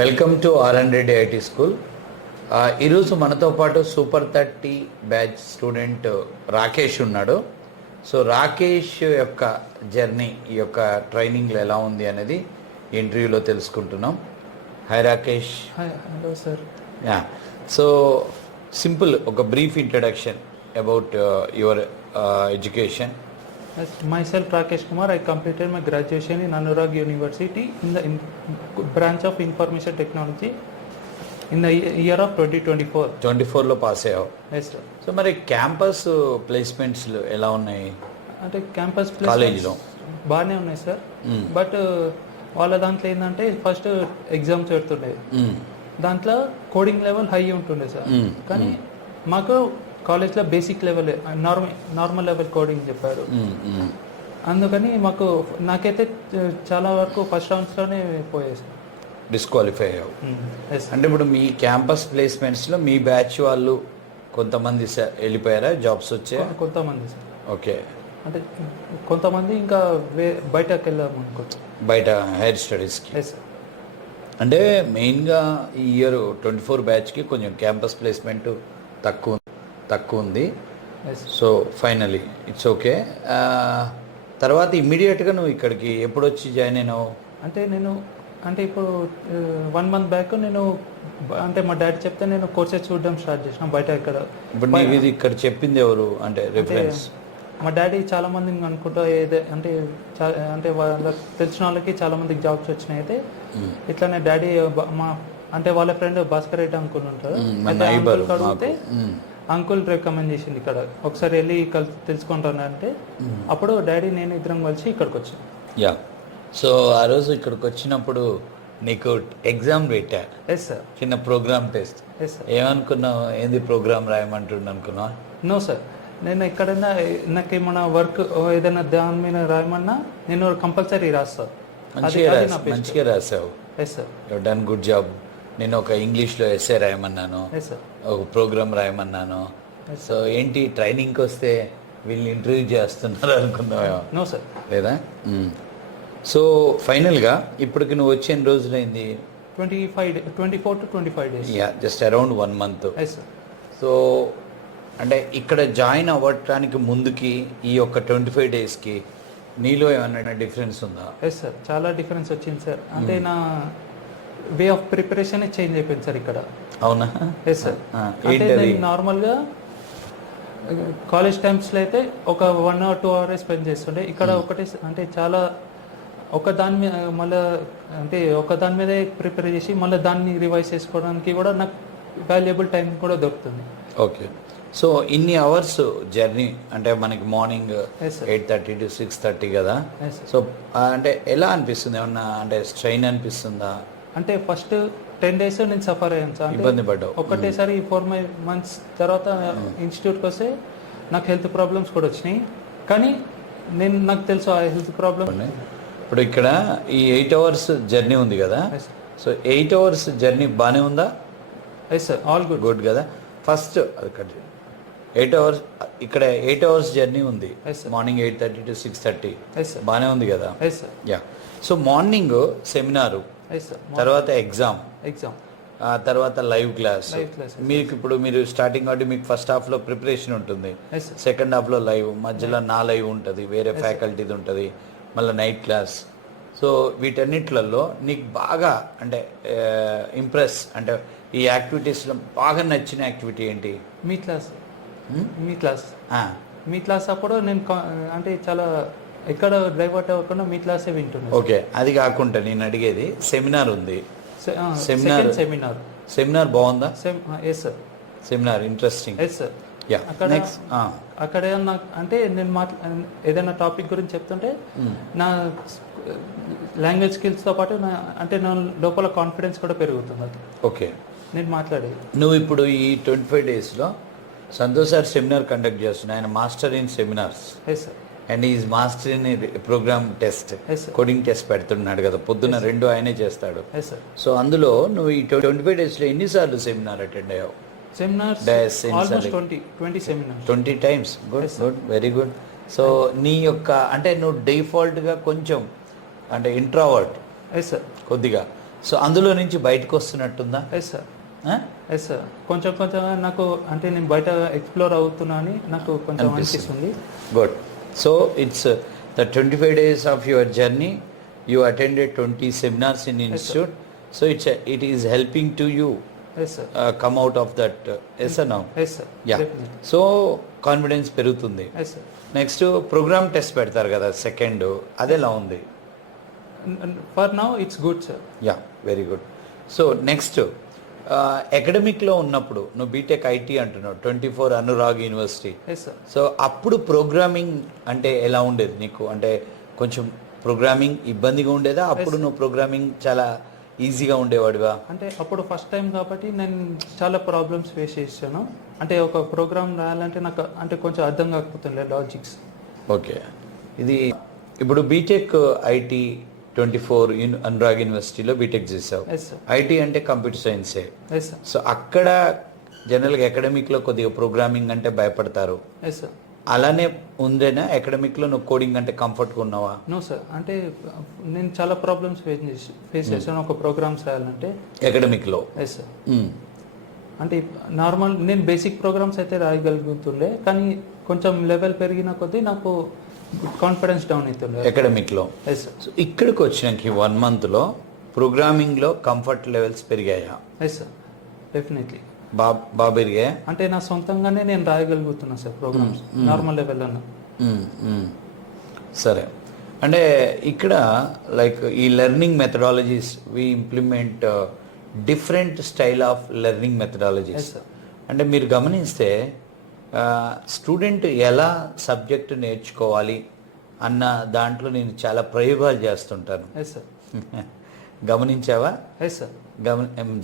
Welcome to R&D IT school. ఈరోజు మనతో పాటు సూపర్ 30 బ్యాచ్ స్టూడెంట్ రాకేష్ ఉన్నాడు. సో రాకేష్ యొక్క జర్నీ, ఈ యొక్క ట్రైనింగ్లో ఎలా ఉంది అనేది ఇంటర్వ్యూలో తెలుసుకుంటున్నాం. Hi Rakesh. Hello sir. Ya, so simple ఒక brief introduction about your education. Yes, myself Rakesh Kumar. I completed my graduation in Anurag University in the branch of Information Technology in the year of 2024. 24లో pass అయ్యావు. Yes sir. So మరి campus placements ఎలా ఉన్నాయి? అంటే campus కాలేజీలో బాగానే ఉన్నాయి sir. But వాళ్ళ దాంట్లో ఏంటంటే ఫస్ట్ ఎగ్జామ్స్ పెడుతుండే, దాంట్లో కోడింగ్ లెవెల్ హై ఉంటుండే సార్. కానీ మాకు కాలేజ్లో basic level normal level coding చెప్పారు. అందుకని నాకైతే చాలా వరకు ఫస్ట్ రౌండ్స్లోనే పోయాయి సార్. డిస్క్వాలిఫై అయ్యావు. అంటే ఇప్పుడు మీ క్యాంపస్ ప్లేస్మెంట్స్లో మీ బ్యాచ్ వాళ్ళు కొంతమంది వెళ్ళిపోయారా, జాబ్స్ వచ్చాయా? కొంతమంది సార్. ఓకే, అంటే కొంతమంది ఇంకా బయటకు వెళ్ళాము అనుకుంటా, బయట హైయర్ స్టడీస్కి. సార్. అంటే మెయిన్గా ఈ ఇయర్ 24 బ్యాచ్కి కొంచెం క్యాంపస్ ప్లేస్మెంట్ తక్కువ ఉంది. So finally it's okay. తర్వాత ఇమ్మీడియట్గా నువ్వు ఇక్కడికి ఎప్పుడు వచ్చి జాయిన్ అయినావు? అంటే ఇప్పుడు 1 month బ్యాక్ నేను అంటే మా డాడీ చెప్తే నేను కోర్సెస్ చూడడం స్టార్ట్ చేసిన బయట. ఇప్పుడు నీకు ఇది ఇక్కడ చెప్పింది ఎవరు అంటే రిఫరెన్స్? మా డాడీ చాలా మందిని అనుకుంటా అంటే వాళ్ళకి తెలిసిన వాళ్ళకి చాలా మందికి జాబ్స్ వచ్చినాయి. అయితే ఇట్లానే డాడీ అంటే వాళ్ళ ఫ్రెండ్ భాస్కర్ రెడ్డి అంకుల్ ఉంటారు, అడిగితే అంకుల్ రికమెండ్ చేసింది ఇక్కడ ఒకసారి వెళ్ళి తెలుసుకుంటాను అంటే అప్పుడు డాడీ నేను ఇద్దరం కలిసి ఇక్కడికి వచ్చాను. యా, సో ఆ రోజు ఇక్కడికి వచ్చినప్పుడు నీకు ఎగ్జామ్ పెట్టా. Yes sir. చిన్న ప్రోగ్రామ్ టెస్ట్. Yes sir. ఏమనుకున్నావు? ఏంది ప్రోగ్రామ్ రాయమంటుండ అనుకున్నావా? నో సార్, నేను ఎక్కడైనా నాకు ఏమైనా వర్క్ ఏదైనా దాని మీద రాయమన్నా నేను కంపల్సరీ రాస్తాను. మంచిగా రాసావు. Yes sir. You done good job. నేను ఒక ఇంగ్లీష్లో ఎస్సే రాయమన్నాను, ఒక ప్రోగ్రామ్ రాయమన్నాను. సో ఏంటి ట్రైనింగ్కి వస్తే వీళ్ళు ఇంటర్వ్యూ చేస్తున్నారు అనుకున్నావా? No sir. లేదా? సో ఫైనల్గా ఇప్పటికి నువ్వు వచ్చి ఎన్ని రోజులైంది? 24 to 25 days. Yeah, just around 1 month. Yes sir. So అంటే ఇక్కడ జాయిన్ అవ్వటానికి ముందుకి ఈ యొక్క 25 daysకి నీలో ఏమన్నా డిఫరెన్స్ ఉందా? ఎస్ సార్, చాలా డిఫరెన్స్ వచ్చింది సార్. అంటే నా వే ఆఫ్ ప్రిపరేషన్ చేంజ్ అయిపోయింది సార్ ఇక్కడ. అవునా? Yes sir. అంటే నేను నార్మల్గా కాలేజ్ టైమ్స్లో అయితే ఒక 1 or 2 hours స్పెండ్ చేస్తుండే. ఇక్కడ ఒకటి అంటే చాలా ఒక దాని మీద ప్రిపేర్ చేసి మళ్ళీ దాన్ని రివైజ్ చేసుకోవడానికి కూడా నాకు వాల్యుబుల్ టైం కూడా దొరుకుతుంది. ఓకే, సో ఇన్ని అవర్స్ జర్నీ అంటే మనకి మార్నింగ్ 8:30 to 6:30 కదా. సో అంటే ఎలా అనిపిస్తుంది? ఏమన్నా అంటే స్ట్రెయిన్ అనిపిస్తుందా? అంటే ఫస్ట్ 10 days నేను సఫర్ అయ్యాను సార్. ఇబ్బంది పడ్డావు. ఒకటేసారి 4 months తర్వాత ఇన్స్టిట్యూట్కి వస్తే నాకు హెల్త్ ప్రాబ్లమ్స్ కూడా వచ్చినాయి. కానీ నాకు తెలుసు ఆ హెల్త్ ప్రాబ్లమ్. ఇప్పుడు ఇక్కడ ఈ 8 hours జర్నీ ఉంది కదా, సో 8 hours జర్నీ బాగానే ఉందా? ఎస్ సార్, ఆల్ గుడ్ కదా. ఫస్ట్ 8 hours ఇక్కడ 8 hours జర్నీ ఉంది, మార్నింగ్ 8:30 to 6:30 బాగానే ఉంది కదా. యా, సో మార్నింగ్ సెమినారు, తర్వాత ఎగ్జామ్, తర్వాత లైవ్ క్లాస్. మీకు ఇప్పుడు మీరు స్టార్టింగ్ కాబట్టి మీకు ఫస్ట్ హాఫ్లో ప్రిపరేషన్ ఉంటుంది, సెకండ్ హాఫ్లో లైవ్, మధ్యలో నా లైవ్ ఉంటుంది, వేరే ఫ్యాకల్టీది ఉంటుంది, మళ్ళీ నైట్ క్లాస్. సో వీటన్నిట్లలో నీకు బాగా అంటే ఇంప్రెస్ అంటే ఈ యాక్టివిటీస్లో బాగా నచ్చిన యాక్టివిటీ ఏంటి? మీ క్లాస్ అప్పుడు నేను అంటే చాలా ఎక్కడ డైవర్ట్ అవ్వకుండా మీ క్లాసే వింటున్నాను. ఓకే, అది కాకుండా నేను అడిగేది సెమినార్ ఉంది. సెమినార్ బాగుందా? Yes sir. Seminar interesting. Yes sir. అక్కడ అంటే నేను ఏదైనా టాపిక్ గురించి చెప్తుంటే నా లాంగ్వేజ్ స్కిల్స్తో పాటు నా లోపల కాన్ఫిడెన్స్ కూడా పెరుగుతుంది. ఓకే, నేను మాట్లాడేది. నువ్వు ఇప్పుడు ఈ 25 daysలో సంతోష్ సార్ సెమినార్ కండక్ట్ చేస్తున్నా. ఆయన master in seminars. Yes sir. And is master in program test, coding test పెడుతున్నాడు కదా, పొద్దున్న 2 ఆయనే చేస్తాడు. సో అందులో నువ్వు ఈ 25 daysలో ఎన్నిసార్లు సెమినార్ అటెండ్ అయ్యావు? Seminars 20 times. Good, very good. So నీ యొక్క అంటే నువ్వు డిఫాల్ట్గా కొంచెం అంటే ఇంట్రావర్ట్ కొద్దిగా, సో అందులో నుంచి బయటకు వస్తున్నట్టుందా? Yes sir, yes sir. కొంచెం కొంచెం నాకు అంటే నేను బయట ఎక్స్ప్లోర్ అవుతున్నా అని నాకు కొంచెం అనిపిస్తుంది. Good. So it's the 25 days of your journey. You attended 20 seminars in institute. So it is helping to you come out of that. Yes or no? Yes sir. Yeah. So confidence పెరుగుతుంది. Next program test పెడతారు కదా second, అది ఎలా ఉంది? For now it's good sir. Ya, very good. So next అకాడమిక్లో ఉన్నప్పుడు నువ్వు BTech IT అంటున్నావు, 24 అనురాగ్ యూనివర్సిటీ. సో అప్పుడు ప్రోగ్రామింగ్ అంటే ఎలా ఉండేది నీకు? అంటే కొంచెం ప్రోగ్రామింగ్ ఇబ్బందిగా ఉండేదా? అప్పుడు నువ్వు ప్రోగ్రామింగ్ చాలా ఈజీగా ఉండేవాడివా? అంటే అప్పుడు ఫస్ట్ టైం కాబట్టి నేను చాలా ప్రాబ్లమ్స్ ఫేస్ చేశాను. అంటే ఒక ప్రోగ్రామ్ రాయాలంటే నాకు అంటే కొంచెం అర్థం కాకపోతుండే లాజిక్స్. ఓకే. ఇది ఇప్పుడు బీటెక్ ఐటీ 24 అనురాగ్ యూనివర్సిటీలో బీటెక్ చేసావు. ఐటీ అంటే కంప్యూటర్ సైన్సే. సో అక్కడ జనరల్గా అకాడమిక్లో కొద్దిగా ప్రోగ్రామింగ్ అంటే భయపడతారు. అలానే ఉందేనా అకాడమిక్లో? నువ్వు కోడింగ్ అంటే కంఫర్ట్గా ఉన్నావా? నో సార్, అంటే నేను చాలా ప్రాబ్లమ్స్ ఫేస్ చేశాను ఒక ప్రోగ్రామ్స్ రాయాలంటే అకాడమిక్లో. Yes sir. అంటే నార్మల్ నేను బేసిక్ ప్రోగ్రామ్స్ అయితే రాయగలుగుతుండే, కానీ కొంచెం లెవెల్ పెరిగిన కొద్దీ నాకు కాన్ఫిడెన్స్ డౌన్ అవుతుండే అకాడమిక్లో. Yes sir. సో ఇక్కడికి వచ్చినాక 1 monthలో ప్రోగ్రామింగ్లో కంఫర్ట్ లెవెల్స్ పెరిగాయా? ఎస్ సార్, డెఫినెట్లీ బాగా పెరిగాయా? అంటే నా సొంతంగానే నేను రాయగలుగుతున్నా సార్ ప్రోగ్రామ్స్ నార్మల్ లెవెల్ అన్న. సరే, అంటే ఇక్కడ లైక్ ఈ learning methodologies we implement different style of learning methodologies. అంటే మీరు గమనిస్తే స్టూడెంట్ ఎలా సబ్జెక్టు నేర్చుకోవాలి అన్న దాంట్లో నేను చాలా ప్రయోగాలు చేస్తుంటాను. గమనించావా?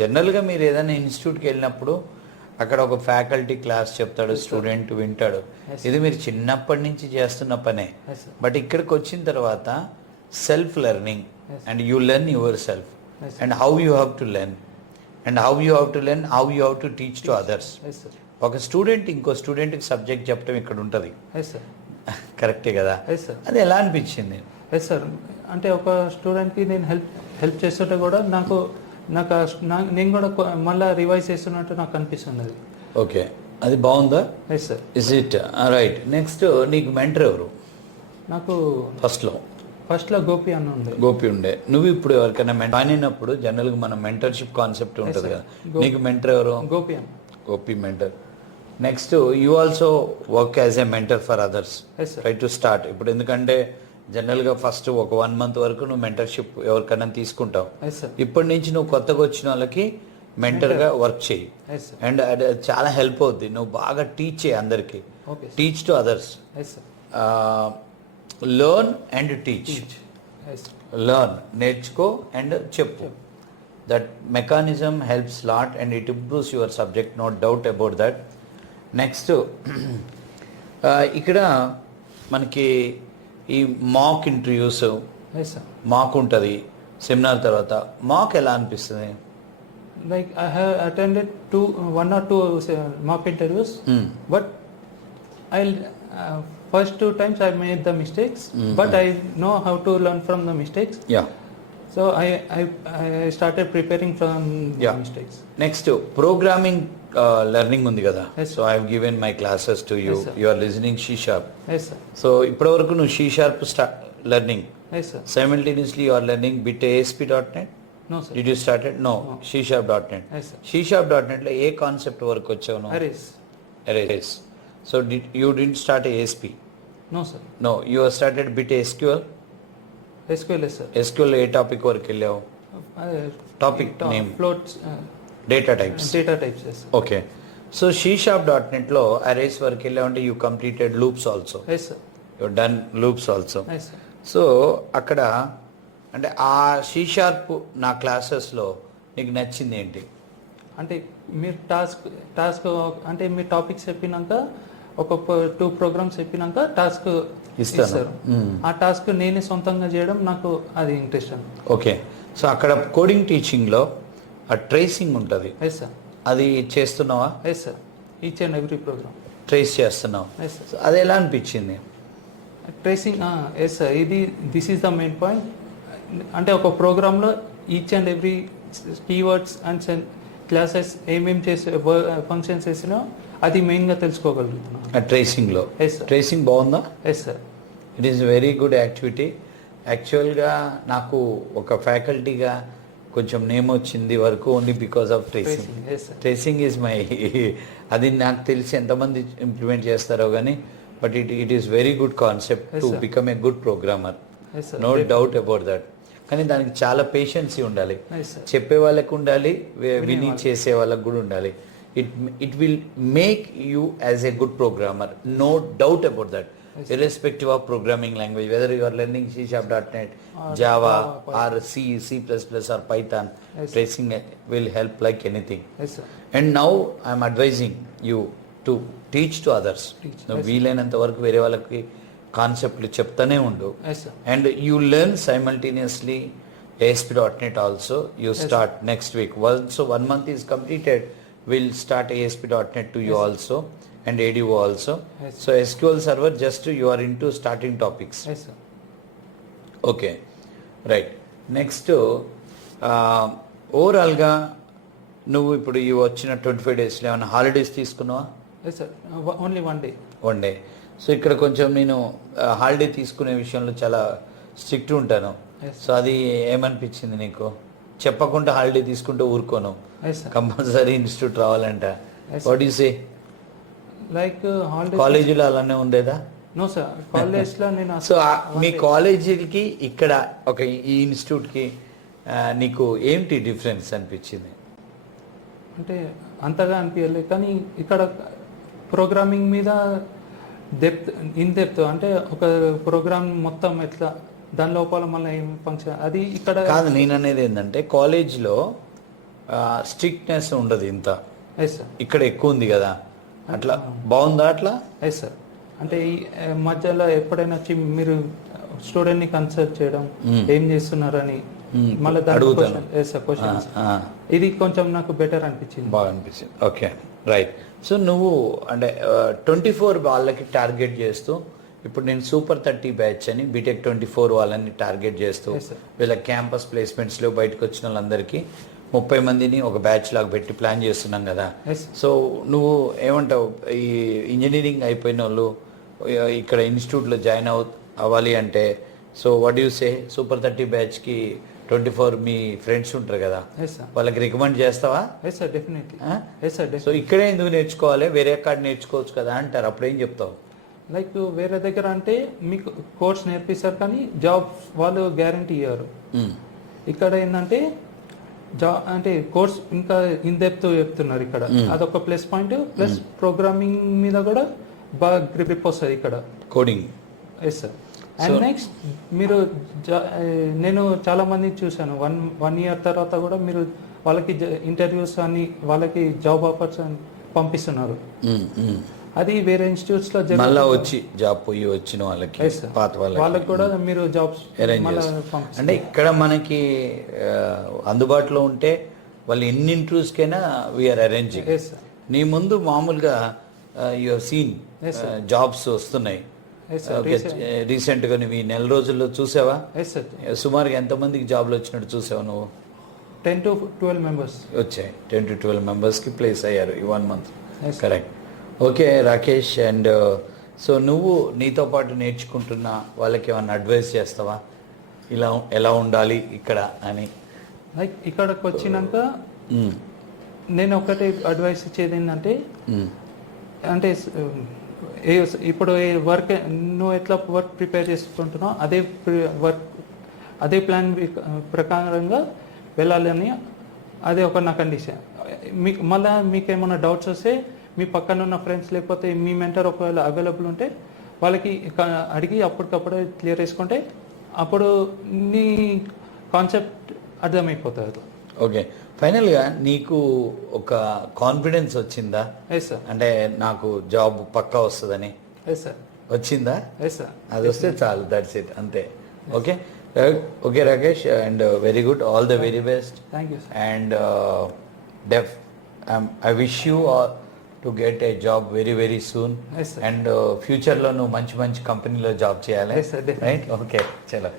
జనరల్గా మీరు ఏదైనా ఇన్స్టిట్యూట్కి వెళ్ళినప్పుడు అక్కడ ఒక ఫ్యాకల్టీ క్లాస్ చెప్తాడు, స్టూడెంట్ వింటాడు. ఇది మీరు చిన్నప్పటి నుంచి చేస్తున్న పనే. బట్ ఇక్కడికి వచ్చిన తర్వాత self learning and you learn your self and how you have to learn and how you have to learn, how you have to teach to others. ఒక స్టూడెంట్ ఇంకో స్టూడెంట్కి సబ్జెక్ట్ చెప్పడం ఇక్కడ ఉంటుంది. కరెక్టే కదా? అది ఎలా అనిపించింది? ఎస్ సార్, అంటే ఒక స్టూడెంట్కి నేను హెల్ప్ చేస్తుంటే కూడా నాకు నేను కూడా మళ్ళీ రివైజ్ చేస్తున్నట్టు నాకు అనిపిస్తుంది. ఓకే, అది బాగుందా? Yes sir. Is it right? Next నీకు మెంటర్ ఎవరు? నాకు ఫస్ట్లో గోపి అన్న ఉండే. గోపి ఉండే. నువ్వు ఇప్పుడు ఎవరికైనా జాయిన్ అయినప్పుడు జనరల్గా మన మెంటర్షిప్ కాన్సెప్ట్ ఉంటుంది కదా, నీకు మెంటర్ ఎవరు? గోపి అన్న. Gopi mentor. Next you also work as a mentor for others, try to start. ఇప్పుడు ఎందుకంటే జనరల్గా ఫస్ట్ ఒక 1 month వరకు నువ్వు మెంటర్షిప్ ఎవరికైనా తీసుకుంటావు. ఇప్పటి నుంచి నువ్వు కొత్తగా వచ్చిన వాళ్ళకి మెంటర్గా వర్క్ చేయి. అండ్ అది చాలా హెల్ప్ అవుద్ది. నువ్వు బాగా టీచ్ చేయి అందరికి. Teach to others. Learn and teach. Learn, నేర్చుకో, అండ్ చెప్పు. That mechanism helps lot and it improves your subject, no doubt about that. Next ఇక్కడ మనకి ఈ మాక్ ఇంటర్వ్యూస్, మాక్ ఉంటుంది సెమినార్ తర్వాత. మాక్ ఎలా అనిపిస్తుంది? Like I have attended 1 or 2 mock interviews, but I first 2 times I made the mistakes, but I know how to learn from the mistakes. Yeah. So I started preparing from the mistakes. Next, programming learning ఉంది కదా. So I have given my classes to you. Yes, you are listening C#. Yes sir. So ఇప్పటి వరకు నువ్వు C# learning. Yes sir. Simultaneously you are learning bit ASP.NET. No sir. Did you started? No. C#.NET. Yes sir. C#.NET లో ఏ concept వరకు వచ్చావు నువ్వు? Arrays. So you didn't start ASP? No sir. No, you have started bit SQL. SQL yes sir. SQL A topic వరకు వెళ్ళావు? Topic name? Floats. Data types. Data types yes sir. Okay. So C#.NET లో arrays వరకు వెళ్ళావంటే you completed loops also. Yes sir. You done loops also. Yes sir. So అక్కడ అంటే ఆ C# నా క్లాసెస్లో నీకు నచ్చింది ఏంటి? అంటే మీరు టాస్క్ అంటే మీరు టాపిక్స్ చెప్పినాక ఒక 2 ప్రోగ్రామ్స్ చెప్పినాక టాస్క్ ఇస్తారు. ఆ టాస్క్ నేనే సొంతంగా చేయడం నాకు అది ఇంట్రెస్ట్ అండి. ఓకే. సో అక్కడ కోడింగ్ టీచింగ్లో ఆ ట్రేసింగ్ ఉంటుంది. Yes sir. అది చేస్తున్నావా? Yes sir. Each and every program trace చేస్తున్నావు. Yes sir. అది ఎలా అనిపించింది? Tracing yes sir. This is the main point. అంటే ఒక ప్రోగ్రాంలో each and every keywords and classes ఏమేమి చేసే ఫంక్షన్స్ చేసినా అది మెయిన్గా తెలుసుకోగలుగుతున్నాను. ట్రేసింగ్లో ఎస్ సార్. ట్రేసింగ్ బాగుందా? Yes sir. It is very good activity. యాక్చువల్గా నాకు ఒక ఫ్యాకల్టీగా కొంచెం నేమ్ వచ్చింది వరకు only because of tracing. Tracing is my అది నాకు తెలిసి ఎంతమంది ఇంప్లిమెంట్ చేస్తారో కానీ but it is very good concept to become a good programmer, no doubt about that. కానీ దానికి చాలా పేషెన్సీ ఉండాలి, చెప్పే వాళ్ళకు ఉండాలి, విని చేసే వాళ్ళకు కూడా ఉండాలి. It will make you as a good programmer, no doubt about that. Irrespective of programming language, whether you are learning C#.NET, Java or C, C++ or Python, tracing will help like anything. Yes, sir. And now I am advising you to teach to others. వీలైనంత వరకు వేరే వాళ్ళకి కాన్సెప్ట్లు చెప్తానే ఉండు. And you learn simultaneously ASP.NET also. You start next week. Once 1 month is completed, we'll start ASP.NET to you also. And ADO also. Yes. So SQL Server just you are into starting topics. Yes, sir. Okay, right. Next, ఓవరాల్గా నువ్వు ఇప్పుడు ఈ వచ్చిన 25 డేస్లో ఏమైనా holidays తీసుకున్నావా? Yes sir, only 1 day. 1 day. So ఇక్కడ కొంచెం నేను హాలిడే తీసుకునే విషయంలో చాలా స్ట్రిక్ట్ ఉంటాను. సో అది ఏమనిపించింది నీకు? చెప్పకుండా హాలిడే తీసుకుంటే ఊరుకోను, కంపల్సరీ ఇన్స్టిట్యూట్ రావాలంట. What you say? లైక్ కాలేజీలో అలానే ఉండేదా? నో సార్, కాలేజ్లో నేను సో మీ కాలేజీకి ఇక్కడ ఒక ఈ ఇన్స్టిట్యూట్కి నీకు ఏంటి డిఫరెన్స్ అనిపించింది? అంటే అంతగా అనిపించలేదు, కానీ ఇక్కడ ప్రోగ్రామింగ్ మీద ఇన్ డెప్త్ అంటే ఒక ప్రోగ్రామ్ మొత్తం ఎట్లా దాని లోపల మళ్ళీ ఏం ఫంక్షన్ అది ఇక్కడ కాదు. నేను అనేది ఏంటంటే కాలేజ్లో స్ట్రిక్ట్నెస్ ఉండదు ఇంత, ఇక్కడ ఎక్కువ ఉంది కదా, అట్లా బాగుందా? అట్లా ఎస్ సార్. అంటే ఈ మధ్యలో ఎప్పుడైనా వచ్చి మీరు స్టూడెంట్ని కన్సల్ట్ చేయడం, ఏం చేస్తున్నారని మళ్ళీ అడుగుతాను. ఇది కొంచెం నాకు బెటర్ అనిపించింది, బాగా అనిపించింది. Okay, right. సో నువ్వు అంటే 24 వాళ్ళకి టార్గెట్ చేస్తూ, ఇప్పుడు నేను సూపర్ 30 బ్యాచ్ అని బీటెక్ 24 వాళ్ళని టార్గెట్ చేస్తూ వీళ్ళ క్యాంపస్ ప్లేస్మెంట్స్లో బయటకు వచ్చిన వాళ్ళందరికీ 30 మందిని ఒక బ్యాచ్ లాగా పెట్టి ప్లాన్ చేస్తున్నాం కదా. సో నువ్వు ఏమంటావు? ఈ ఇంజనీరింగ్ అయిపోయిన వాళ్ళు ఇక్కడ ఇన్స్టిట్యూట్లో జాయిన్ అవ్వాలి అంటే, so what you say? Super 30 బ్యాచ్కి 24 me friends ఉంటారు కదా, వాళ్ళకి రికమెండ్ చేస్తావా? సో ఇక్కడే ఎందుకు నేర్చుకోవాలి, వేరే కాడ నేర్చుకోవచ్చు కదా అంటారు, అప్పుడు ఏం చెప్తావు? లైక్ వేరే దగ్గర అంటే మీకు కోర్స్ నేర్పిస్తారు కానీ జాబ్ వాళ్ళు గ్యారంటీ ఇవ్వరు. ఇక్కడ ఏంటంటే అంటే కోర్స్ ఇంకా ఇన్ డెప్త్ చెప్తున్నారు ఇక్కడ, అదొక ప్లస్ పాయింట్. ప్లస్ ప్రోగ్రామింగ్ మీద కూడా బాగా గ్రిప్ వస్తుంది ఇక్కడ, coding. Yes sir. And next మీరు నేను చాలా మంది చూశాను, వన్ ఇయర్ తర్వాత కూడా మీరు వాళ్ళకి ఇంటర్వ్యూస్ అని వాళ్ళకి జాబ్ ఆఫర్స్ అని పంపిస్తున్నారు. అది వేరే ఇన్స్టిట్యూట్స్ లో మళ్ళీ వచ్చి జాబ్ పోయి వచ్చిన వాళ్ళకి, పాత వాళ్ళకి కూడా మీరు జాబ్స్ అంటే ఇక్కడ మనకి అందుబాటులో ఉంటే వాళ్ళు ఎన్ని ఇంటర్వ్యూస్కైనా వీఆర్ అరేంజింగ్. నీ ముందు మామూలుగా యువర్ సీన్ జాబ్స్ వస్తున్నాయి రీసెంట్గా. నువ్వు ఈ నెల రోజుల్లో చూసావా? సుమారుగా ఎంతమందికి జాబ్లు వచ్చినట్టు చూసావా నువ్వు? 10 to 12 మెంబర్స్ వచ్చాయి. 10 to 12 మెంబర్స్కి ప్లేస్ అయ్యారు ఈ 1 month. Correct. Okay Rakesh, and so నువ్వు నీతో పాటు నేర్చుకుంటున్న వాళ్ళకి ఏమైనా అడ్వైస్ చేస్తావా, ఇలా ఎలా ఉండాలి ఇక్కడ అని? లైక్ ఇక్కడికి వచ్చినాక నేను ఒకటి అడ్వైస్ ఇచ్చేది ఏంటంటే, అంటే ఇప్పుడు వర్క్ నువ్వు ఎట్లా వర్క్ ప్రిపేర్ చేసుకుంటున్నావు అదే ప్లాన్ ప్రకారంగా వెళ్ళాలని, అదే ఒక నా కండిషన్. మళ్ళీ మీకు ఏమైనా డౌట్స్ వస్తే మీ పక్కన ఉన్న ఫ్రెండ్స్ లేకపోతే మీ మెంటర్ ఒకవేళ అవైలబుల్ ఉంటే వాళ్ళకి అడిగి అప్పటికప్పుడే క్లియర్ చేసుకుంటే అప్పుడు నీ కాన్సెప్ట్ అర్థమైపోతుంది. ఓకే, ఫైనల్గా నీకు ఒక కాన్ఫిడెన్స్ వచ్చిందా? Yes sir. అంటే నాకు జాబ్ పక్కా వస్తుందని. Yes sir. వచ్చిందా? Yes sir. అది వస్తే చాలు, దట్స్ ఇట్, అంతే. Okay okay Rakesh, and very good, all the very best. Thank you. And I wish you to get a job very very soon. And ఫ్యూచర్లో నువ్వు మంచి మంచి కంపెనీలో జాబ్ చేయాలి, రైట్? ఓకే, చలో.